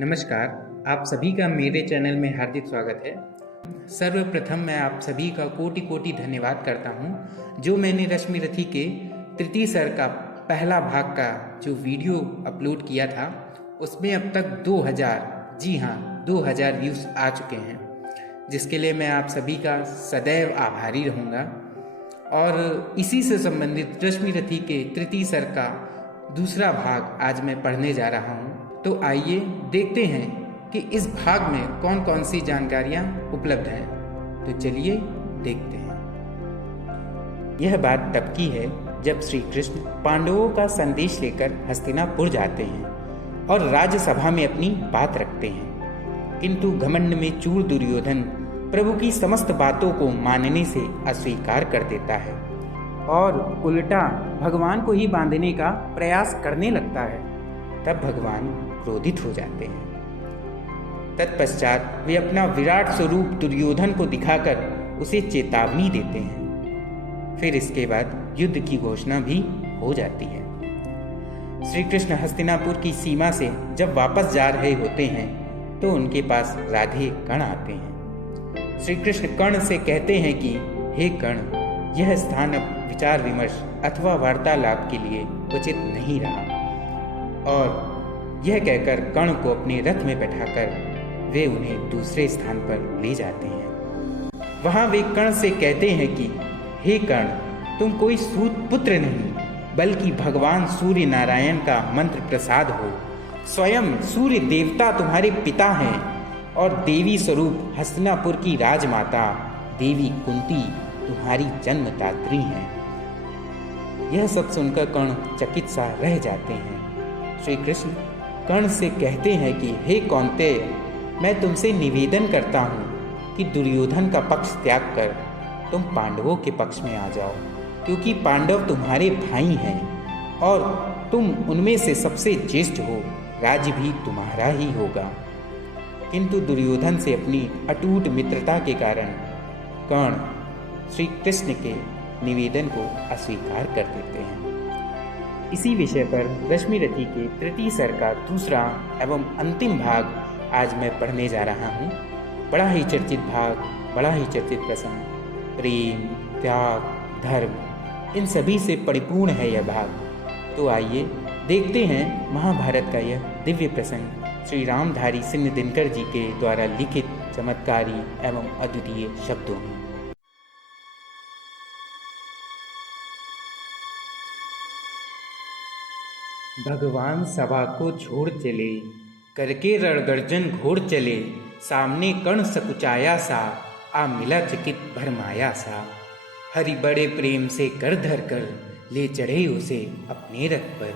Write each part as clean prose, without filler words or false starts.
नमस्कार, आप सभी का मेरे चैनल में हार्दिक स्वागत है। सर्वप्रथम मैं आप सभी का कोटि कोटि धन्यवाद करता हूं, जो मैंने रश्मि रथी के तृतीय सर का पहला भाग का जो वीडियो अपलोड किया था, उसमें अब तक 2000, जी हाँ 2000 व्यूज़ आ चुके हैं, जिसके लिए मैं आप सभी का सदैव आभारी रहूँगा। और इसी से संबंधित रश्मि रथी के तृतीय सर का दूसरा भाग आज मैं पढ़ने जा रहा हूँ। तो आइए देखते हैं कि इस भाग में कौन कौन सी जानकारियाँ उपलब्ध हैं। तो चलिए देखते हैं। यह बात तब की है जब श्री कृष्ण पांडवों का संदेश लेकर हस्तिनापुर जाते हैं और राज्यसभा में अपनी बात रखते हैं, किंतु घमंड में चूर दुर्योधन प्रभु की समस्त बातों को मानने से अस्वीकार कर देता है और उल्टा भगवान को ही बांधने का प्रयास करने लगता है। तब भगवान क्रोधित हो जाते हैं। तत्पश्चात वे अपना विराट स्वरूप दुर्योधन को दिखाकर उसे चेतावनी देते हैं। फिर इसके बाद युद्ध की घोषणा भी हो जाती है। श्री कृष्ण हस्तिनापुर की सीमा से जब वापस जा रहे होते हैं तो उनके पास राधे कर्ण आते हैं। श्री कृष्ण कर्ण से कहते हैं कि हे कर्ण, यह स्थान अब विचार विमर्श अथवा वार्तालाप के लिए उचित नहीं रहा। और यह कहकर कर्ण को अपने रथ में बैठाकर वे उन्हें दूसरे स्थान पर ले जाते हैं। वहां वे कर्ण से कहते हैं कि हे कर्ण, तुम कोई सूत पुत्र नहीं, बल्कि भगवान सूर्य नारायण का मंत्र प्रसाद हो। स्वयं सूर्य देवता तुम्हारे पिता हैं और देवी स्वरूप हस्तिनापुर की राजमाता देवी कुंती तुम्हारी जन्मदात्री हैं। यह सब सुनकर कर्ण चकित सा रह जाते हैं। श्री कृष्ण कर्ण से कहते हैं कि हे कौन्तेय, मैं तुमसे निवेदन करता हूँ कि दुर्योधन का पक्ष त्याग कर तुम पांडवों के पक्ष में आ जाओ, क्योंकि पांडव तुम्हारे भाई हैं और तुम उनमें से सबसे ज्येष्ठ हो, राज्य भी तुम्हारा ही होगा। किंतु दुर्योधन से अपनी अटूट मित्रता के कारण कर्ण श्री कृष्ण के निवेदन को अस्वीकार कर देते हैं। इसी विषय पर रश्मि रथी के तृतीय सर का दूसरा एवं अंतिम भाग आज मैं पढ़ने जा रहा हूँ। बड़ा ही चर्चित भाग, बड़ा ही चर्चित प्रसंग, प्रेम, त्याग, धर्म, इन सभी से परिपूर्ण है यह भाग। तो आइए देखते हैं महाभारत का यह दिव्य प्रसंग श्री रामधारी सिंह दिनकर जी के द्वारा लिखित चमत्कारी एवं अद्वितीय शब्दों में। भगवान सभा को छोड़ चले, करके रणगर्जन घोड़ चले, सामने कर्ण सकुचाया सा, आ मिला चकित भरमाया सा। हरि बड़े प्रेम से कर धर कर, ले चढ़े उसे अपने रथ पर।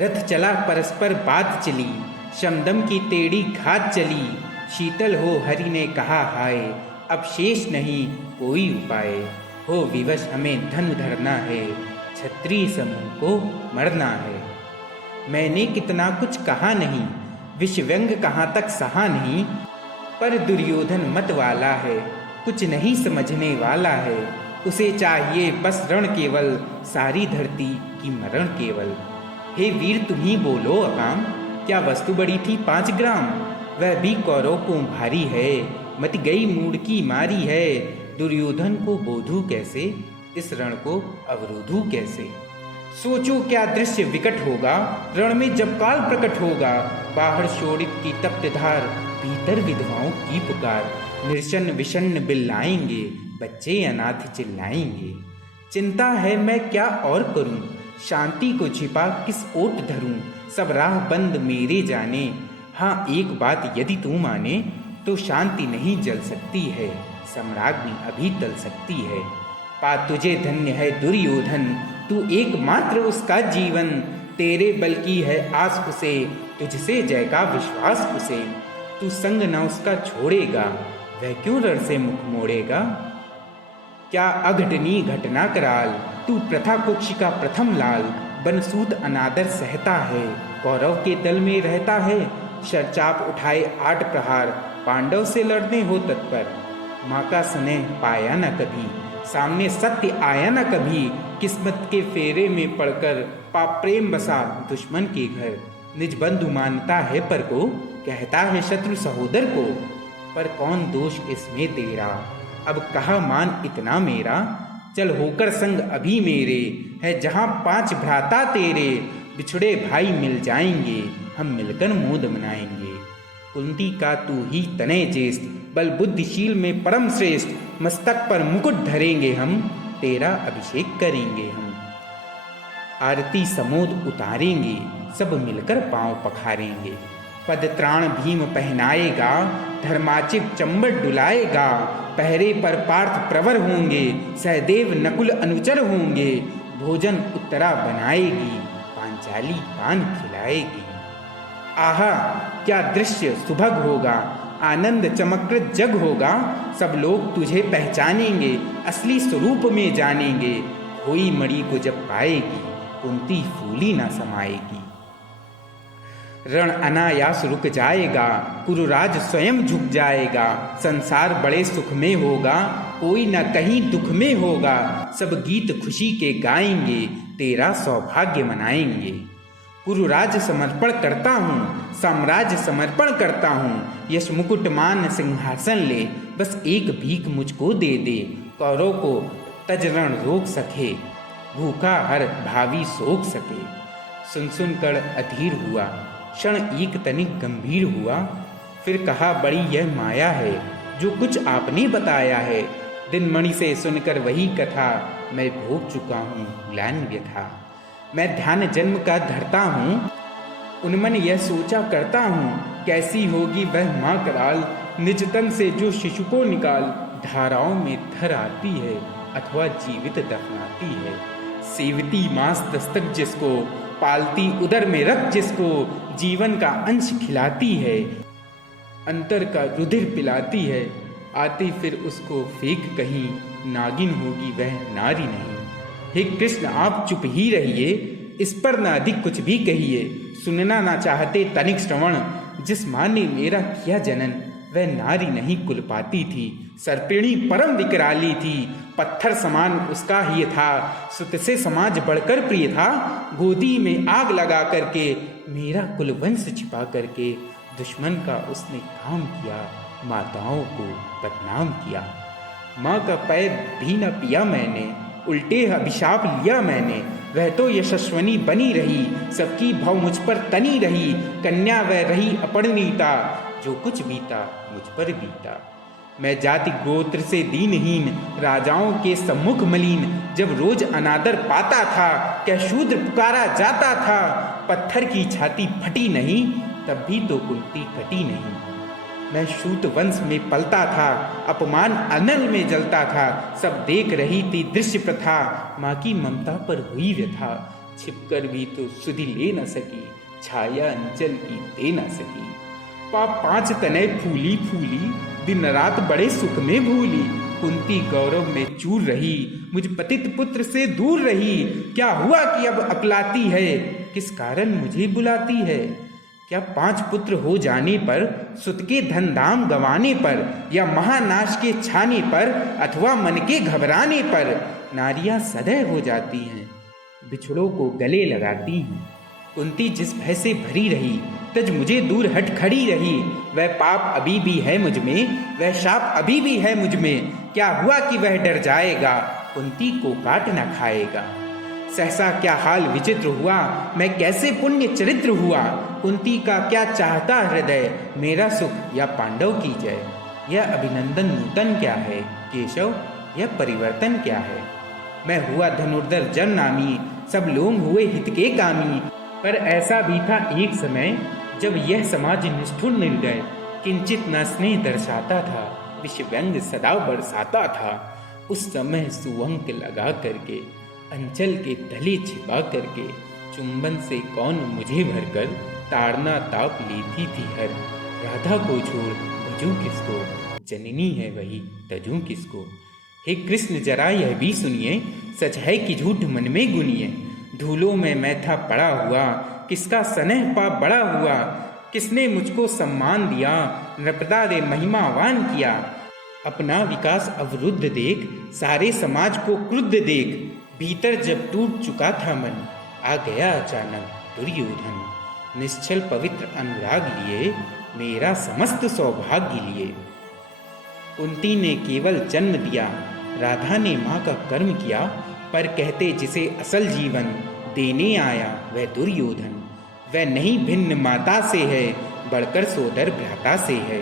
रथ चला परस्पर बात चली, शमदम की टेढ़ी घात चली। शीतल हो हरि ने कहा हाय, अब शेष नहीं कोई उपाय। हो विवश हमें धन धरना है, क्षत्रिय समूह को मरना है। मैंने कितना कुछ कहा नहीं, विषव्यंग कहाँ तक सहा नहीं। पर दुर्योधन मत वाला है, कुछ नहीं समझने वाला है। उसे चाहिए बस रण केवल, सारी धरती की मरण केवल। हे वीर तुम ही बोलो अकाम, क्या वस्तु बड़ी थी 5 ग्राम। वह भी कौरव को भारी है, मत गई मूड की मारी है। दुर्योधन को बोधू कैसे, इस रण को अवरोधू कैसे। सोचो क्या दृश्य विकट होगा, रण में जब काल प्रकट होगा। बाहर शोणित की तप्त धार, भीतर विधवाओं की पुकार। निर्शन विषन्न बिल्लाएंगे, बच्चे अनाथ चिल्लाएंगे। चिंता है मैं क्या और करूं, शांति को छिपा किस ओट धरूं। सब राह बंद मेरे जाने, हाँ एक बात यदि तू माने, तो शांति नहीं जल सकती है, सम्राज्ञी अभी टल सकती है। पा तुझे धन्य है दुर्योधन, तू एकमात्र उसका जीवन। तेरे बल की है आस उसे, तुझसे जय का विश्वास उसे। तू संग न उसका छोड़ेगा, वह क्यों रण से मुख मोड़ेगा। क्या अघटनी घटना कराल, तू प्रथा कुक्ष का प्रथम लाल। बनसूत अनादर सहता है, कौरव के दल में रहता है। शरचाप उठाए 8 प्रहार, पांडव से लड़ने हो तत्पर। माँ का स्नेह पाया न कभी, सामने सत्य आया न कभी। किस्मत के फेरे में पड़कर पाप प्रेम बसा दुश्मन के घर। निज बंधु मानता है पर को, कहता है शत्रु सहोदर को। पर कौन दोष इसमें तेरा, अब कहा मान इतना मेरा। चल होकर संग अभी मेरे, है जहाँ 5 भ्राता तेरे। बिछड़े भाई मिल जाएंगे, हम मिलकर मोद मनाएंगे। कुंती का तू ही तनय ज्येष्ठ, बल बुद्धिशील में परम श्रेष्ठ। मस्तक पर मुकुट धरेंगे हम, तेरा अभिषेक करेंगे हम। आरती समोद उतारेंगे, सब मिलकर पांव पखारेंगे। पद त्राण भीम पहनाएगा, धर्माचित चंबट डुलाएगा। पहरे पर पार्थ प्रवर होंगे, सहदेव नकुल अनुचर होंगे। भोजन उत्तरा बनाएगी, पांचाली पान खिलाएगी। आहा क्या दृश्य सुभग होगा, आनंद चमकृत जग होगा। सब लोग तुझे पहचानेंगे, असली स्वरूप में जानेंगे। खोई मणि को जब पाएगी, कुंती फूली ना समाएगी। रण अनायास रुक जाएगा, कुरुराज स्वयं झुक जाएगा। संसार बड़े सुख में होगा, कोई न कहीं दुख में होगा। सब गीत खुशी के गाएंगे, तेरा सौभाग्य मनाएंगे। कुरुराज समर्पण करता हूँ, साम्राज्य समर्पण करता हूँ। यश मुकुट मान सिंहासन ले, बस एक भीख मुझको दे दे। कौरव को तज रण रोक सके, भूखा हर भावी सोख सके। सुन सुन कर अधीर हुआ, क्षण एक तनिक गंभीर हुआ। फिर कहा बड़ी यह माया है, जो कुछ आपने बताया है। दिन मणि से सुनकर वही कथा, मैं भोग चुका हूँ ग्लानि व्यथा। मैं ध्यान जन्म का धरता हूँ, उन्मन यह सोचा करता हूँ। कैसी होगी वह माँ कराल, निज तन से जो शिशु को निकाल। धाराओं में धर आती है, अथवा जीवित दफनाती है। सेवती मांस दस्तक जिसको, पालती उदर में रक्त जिसको। जीवन का अंश खिलाती है, अंतर का रुधिर पिलाती है। आती फिर उसको फेंक कहीं, नागिन होगी वह नारी नहीं। हे कृष्ण आप चुप ही रहिए, इस पर ना अधिक कुछ भी कहिए। सुनना ना चाहते तनिक श्रवण, जिस माँ ने मेरा किया जनन। वह नारी नहीं कुल पाती थी, सर्पिणी परम विकराली थी। पत्थर समान उसका ही था, सुत से समाज बढ़कर प्रिय था। गोदी में आग लगा करके, मेरा कुल वंश छिपा करके। दुश्मन का उसने काम किया, माताओं को बदनाम किया। माँ का पैर भी न पिया मैंने, उल्टे अभिशाप लिया मैंने। वह तो यशस्वनी बनी रही, सबकी भव मुझ पर तनी रही। कन्या वह रही अपरिणीता, जो कुछ बीता मुझ पर बीता। मैं जाति गोत्र से दीनहीन, राजाओं के सम्मुख मलिन। जब रोज अनादर पाता था, क्या शूद्र पुकारा जाता था। पत्थर की छाती फटी नहीं, तब भी तो कुंती कटी नहीं। मैं शूत वंश में पलता था, अपमान अनल में जलता था। सब देख रही थी दृश्य प्रथा, माँ की ममता पर हुई व्यथा। छिपकर भी तो सुधि ले न सकी, छाया अंचल की दे न सकी। 5 तनय फूली फूली, दिन रात बड़े सुख में भूली। कुंती गौरव में चूर रही, मुझ पतित पुत्र से दूर रही। क्या हुआ कि अब अकलाती है, किस कारण मुझे बुलाती है। क्या 5 पुत्र हो जाने पर, सुत के धन धाम गंवाने पर, या महानाश के छाने पर, अथवा मन के घबराने पर। नारियां सदैव हो जाती हैं, बिछड़ों को गले लगाती हैं। कुंती जिस भय से भरी रही, तज मुझे दूर हट खड़ी रही। वह पाप अभी भी है मुझ में, वह शाप अभी भी है मुझ में। क्या हुआ कि वह डर जाएगा, कुंती को काट न खाएगा। सहसा क्या हाल विचित्र हुआ, मैं कैसे पुण्य चरित्र हुआ। कुंती का क्या चाहता हृदय, मेरा सुख या पांडव की जय। यह अभिनंदन नूतन क्या है, केशव यह परिवर्तन क्या है। मैं हुआ धनुर्धर जन नामी, सब लोग हुए हित के कामी। पर ऐसा भी था एक समय, जब यह समाज निष्ठुर निर्दय, किंचित न स्नेह दर्शाता था, विष व्यंग सदा बरसाता था। उस समय सुअंक लगा करके, अंचल के तले छिपा करके, चुंबन से कौन मुझे भरकर, ताड़ना ताप लेती थी हर। राधा को छोड़ भजूं किसको, जननी है वही तजूं किसको। हे कृष्ण जरा यह भी सुनिए, सच है कि झूठ मन में गुनिए। धूलों में मैं था पड़ा हुआ, किसका स्नेह पाप बड़ा हुआ। किसने मुझको सम्मान दिया, नृपदा रे महिमावान किया। अपना विकास अवरुद्ध देख, सारे समाज को क्रुद्ध देख। भीतर जब टूट चुका था मन, आ गया अचानक दुर्योधन। निश्चल पवित्र अनुराग लिए मेरा समस्त सौभाग्य लिए। कुंती ने केवल जन्म दिया, राधा ने माँ का कर्म किया, पर कहते जिसे असल जीवन देने आया वह दुर्योधन। वह नहीं भिन्न माता से है, बढ़कर सोदर भ्राता से है।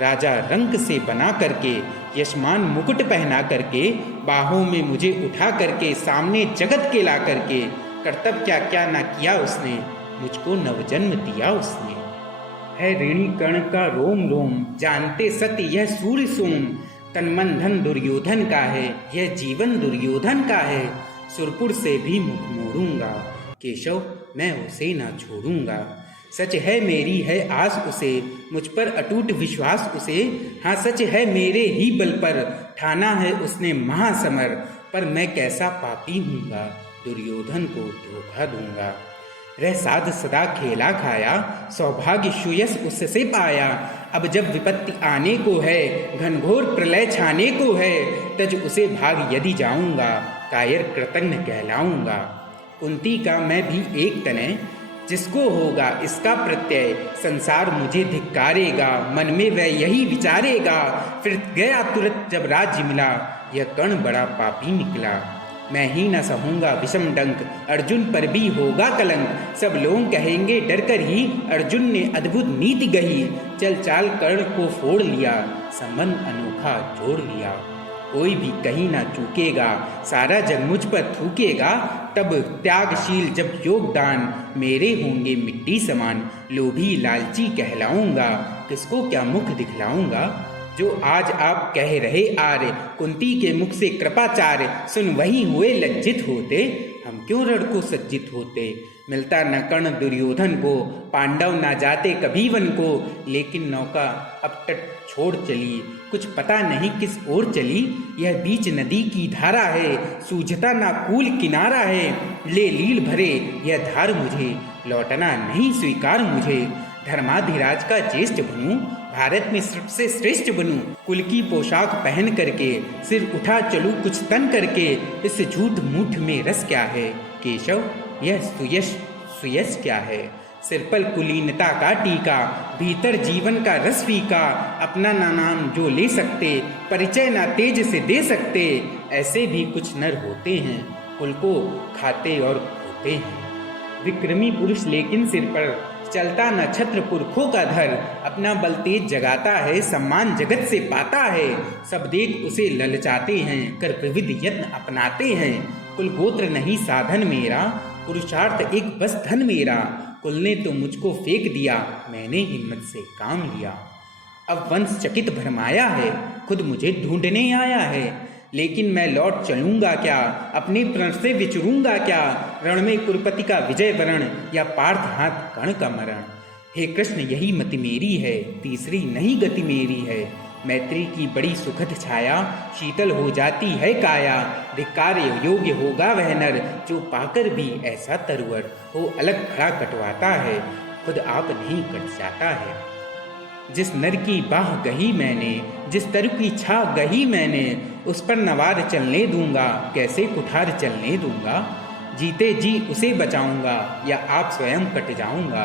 राजा रंग से बना करके, यशमान मुकुट पहना करके, बाहों में मुझे उठा करके, सामने जगत के ला करके, कर्तव्य क्या क्या ना किया उसने, मुझको नवजन्म दिया उसने। है ऋणी कर्ण का रोम रोम, जानते सत्य यह सूर्य सोम। तन मन धन दुर्योधन का है, यह जीवन दुर्योधन का है। सुरपुर से भी मुख मोड़ूंगा, केशव मैं उसे ना छोड़ूंगा। सच है मेरी है आस उसे, मुझ पर अटूट विश्वास उसे। हाँ सच है मेरे ही बल पर, ठाना है उसने महासमर। पर मैं कैसा पापी हूँगा, दुर्योधन को धोखा दूंगा। रह साध सदा खेला खाया, सौभाग्य सुयस उससे पाया। अब जब विपत्ति आने को है, घनघोर प्रलय छाने को है, तज उसे भाग यदि जाऊंगा, कायर कृतज्ञ कहलाऊंगा। कुंती का मैं भी एक तनय, जिसको होगा इसका प्रत्यय, संसार मुझे धिक्कारेगा, मन में वह यही विचारेगा। फिर गया तुरंत जब राज्य मिला, यह कर्ण बड़ा पापी निकला। मैं ही न सहूंगा विषम डंक, अर्जुन पर भी होगा कलंक। सब लोग कहेंगे डर कर ही, अर्जुन ने अद्भुत नीति गही। चल चाल कर्ण को फोड़ लिया, संबंध अनोखा जोड़ लिया। कोई भी कहीं ना चूकेगा, सारा जग मुझ पर थूकेगा। तब त्यागशील जब योगदान, मेरे होंगे मिट्टी समान। लोभी लालची कहलाऊंगा, किसको क्या मुख दिखलाऊंगा। जो आज आप कह रहे आर्य, कुंती के मुख से कृपाचार्य, सुन वही हुए लज्जित होते। हम क्यों रण को सज्जित होते। मिलता न कर्ण दुर्योधन को, पांडव ना जाते कभी वन को। लेकिन नौका अब तट छोड़ चली, कुछ पता नहीं किस ओर चली। यह बीच नदी की धारा है, सूझता ना कूल किनारा है। ले लील भरे यह धार मुझे, लौटना नहीं स्वीकार मुझे। धर्माधिराज का ज्येष्ठ बनूं, भारत में सबसे श्रेष्ठ बनूं। कुल की पोशाक पहन करके, सिर उठा चलूं कुछ तन करके। इस झूठ मूठ में रस क्या है, केशव यह सुयश क्या है। सिर पर कुलीनता का टीका, भीतर जीवन का रस फीका। अपना ना नाम जो ले सकते, परिचय ना तेज से दे सकते। ऐसे भी कुछ नर होते हैं, कुल को खाते और खोते हैं। विक्रमी पुरुष लेकिन सिर पर चलता न छत्र पुरखों का धर। अपना बल तेज जगाता है, सम्मान जगत से पाता है। सब देख उसे ललचाते हैं, कर विविध यत्न अपनाते हैं। कुल गोत्र नहीं साधन मेरा, पुरुषार्थ एक बस धन मेरा। कुल ने तो मुझको फेंक दिया, मैंने हिम्मत से काम लिया। अब वंश चकित भरमाया है, खुद मुझे ढूंढने आया है। लेकिन मैं लौट चलूंगा क्या, अपने प्रण से विचरूंगा क्या। रण में कुरुपति का विजय वरण, या पार्थ हाथ कर्ण का मरण। हे कृष्ण यही मति मेरी है, तीसरी नहीं गति मेरी है। मैत्री की बड़ी सुखद छाया, शीतल हो जाती है काया। धिक्कार योग्य होगा वह नर, जो पाकर भी ऐसा तरुवर हो। अलग खड़ा कटवाता है, खुद आप नहीं कट जाता है। जिस नर की बाह गही मैंने, जिस तरु की छा गही मैंने। उस पर नवार चलने दूंगा, कैसे कुठार चलने दूंगा। जीते जी उसे बचाऊंगा, या आप स्वयं कट जाऊंगा।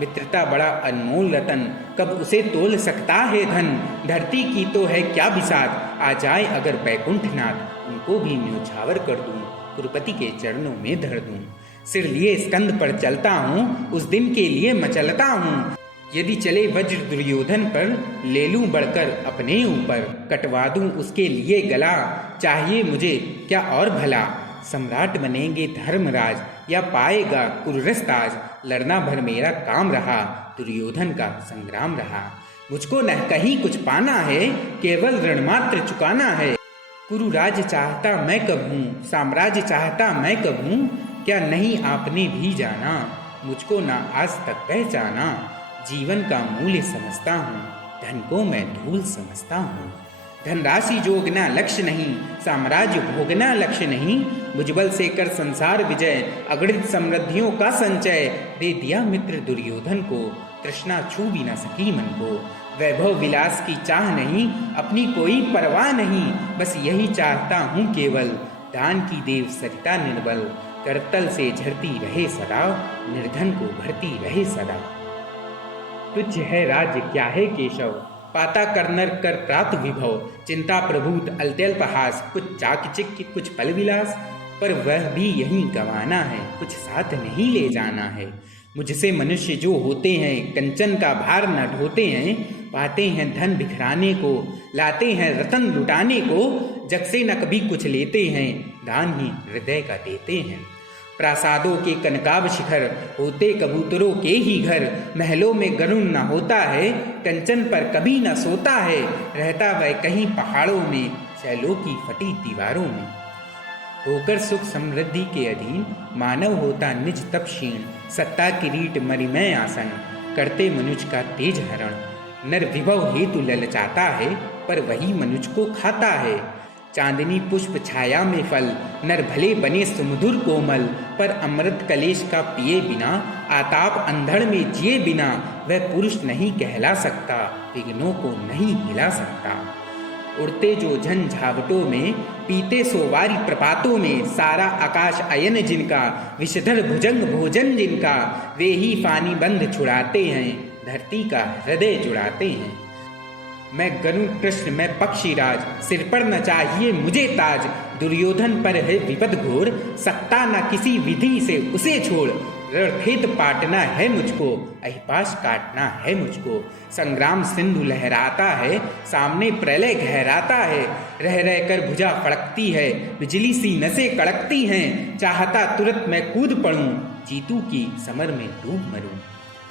मित्रता बड़ा अनमोल रतन, कब उसे तोल सकता है धन। धरती की तो है क्या बिसात, आ जाए अगर बैकुंठनाथ। उनको भी न्योछावर कर दूं, कुरुपति के चरणों में धर दूं। सिर लिए स्कंद पर चलता हूँ, उस दिन के लिए मचलता हूँ। यदि चले वज्र दुर्योधन पर, ले लूं बढ़कर अपने ऊपर। कटवा दूं उसके लिए गला, चाहिए मुझे क्या और भला। सम्राट बनेंगे धर्मराज, या पाएगा कुररस ताज। लड़ना भर मेरा काम रहा, दुर्योधन का संग्राम रहा। मुझको न कहीं कुछ पाना है, केवल ऋणमात्र चुकाना है। कुरुराज चाहता मैं कब हूँ, साम्राज्य चाहता मैं कब हूँ। क्या नहीं आपने भी जाना, मुझको ना आज तक पहचाना। जीवन का मूल्य समझता हूँ, धन को मैं धूल समझता हूँ। धनराशि जोगना लक्ष्य नहीं, साम्राज्य भोगना लक्ष्य नहीं। भुजबल से कर संसार विजय, अगणित समृद्धियों का संचय। दे दिया मित्र दुर्योधन को, तृष्णा छू भी न सकी मन को। वैभव विलास की चाह नहीं, अपनी कोई परवाह नहीं। बस यही चाहता हूँ केवल, दान की देव सरिता निर्बल। करतल से झरती रहे सदा, निर्धन को भरती रहे सदा। तुझ है राज्य क्या है केशव, पाता कर नर कर प्रात विभव। चिंता प्रभूत अल्त्यल्पहास, कुछ चाकचिक्य कुछ पल विलास। पर वह भी यहीं गंवाना है, कुछ साथ नहीं ले जाना है। मुझसे मनुष्य जो होते हैं, कंचन का भार न ढोते हैं। पाते हैं धन बिखराने को, लाते हैं रतन लुटाने को। जग से न कभी कुछ लेते हैं, दान ही हृदय का देते हैं। प्रासादों के कनकाब शिखर, होते कबूतरों के ही घर। महलों में गरुण न होता है, कंचन पर कभी न सोता है। रहता वह कहीं पहाड़ों में, शैलों की फटी दीवारों में। होकर सुख समृद्धि के अधीन, मानव होता निज तप क्षीण। सत्ता किरीट मरिमय आसन, करते मनुज का तेज हरण। नर विभव हेतु ललचाता है, पर वही मनुज को खाता है। चांदनी पुष्प छाया में फल, नर भले बने सुमधुर कोमल। पर अमृत कलेश का पिए बिना, आताप अंधड़ में जिए बिना। वह पुरुष नहीं कहला सकता, विघ्नों को नहीं हिला सकता। उड़ते जो झंझावटों में, पीते सोवारी प्रपातों में। सारा आकाश अयन जिनका, विषधर भुजंग भोजन जिनका। वे ही फानी बंध छुड़ाते हैं, धरती का हृदय जुड़ाते हैं। मैं गरुड़ कृष्ण मैं पक्षीराज, सिर पर न चाहिए मुझे ताज। दुर्योधन पर है विपद घोर, सकता न किसी विधि से उसे छोड़। रणभेद पाटना है मुझको, अहिपाश काटना है मुझको। संग्राम सिंधु लहराता है, सामने प्रलय गहराता है। रह रह कर भुजा फड़कती है, बिजली सी नसें कड़कती हैं। चाहता तुरंत मैं कूद पड़ूं, जीतू की समर में डूब मरूं।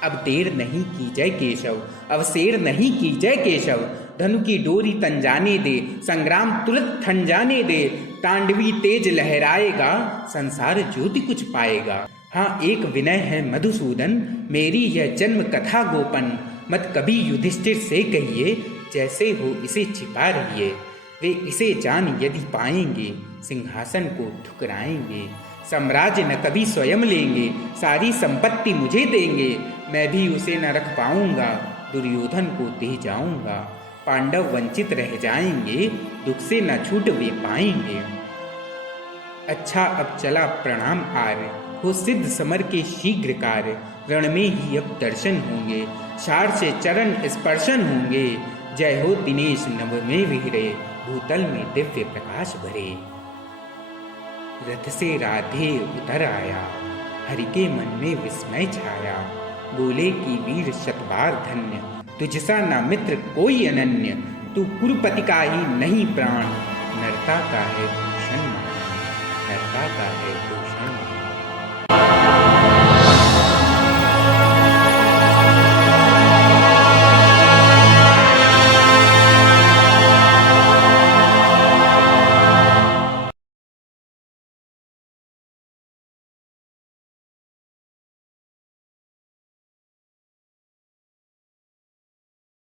अब देर नहीं की जय केशव, अब शेर नहीं की जय केशव। धनु की डोरी तन जाने दे, संग्राम तुरंत थन जाने दे। तांडवी तेज लहराएगा, संसार ज्योति कुछ पाएगा। हाँ एक विनय है मधुसूदन, मेरी यह जन्म कथा गोपन। मत कभी युधिष्ठिर से कहिए, जैसे हो इसे छिपा रहिए। वे इसे जान यदि पाएंगे, सिंहासन को ठुकराएंगे। साम्राज्य न कभी स्वयं लेंगे, सारी संपत्ति मुझे देंगे। मैं भी उसे न रख पाऊंगा, दुर्योधन को दे जाऊंगा। पांडव वंचित रह जाएंगे, दुख से न छूट वे पाएंगे। अच्छा अब चला प्रणाम आर्य, हो सिद्ध समर के शीघ्र कार्य। रण में ही अब दर्शन होंगे, शार से चरण स्पर्शन होंगे। जय हो दिनेश नव में विहरे, भूतल में दिव्य प्रकाश भरे। रथ से राधे उतर आया, हरि के मन में विस्मय छाया। बोले कि वीर शतबार धन्य, तुझसा ना मित्र कोई अनन्य। तू कुरुपति का ही नहीं प्राण, नरता का है भूषण, नरता का है भूषण।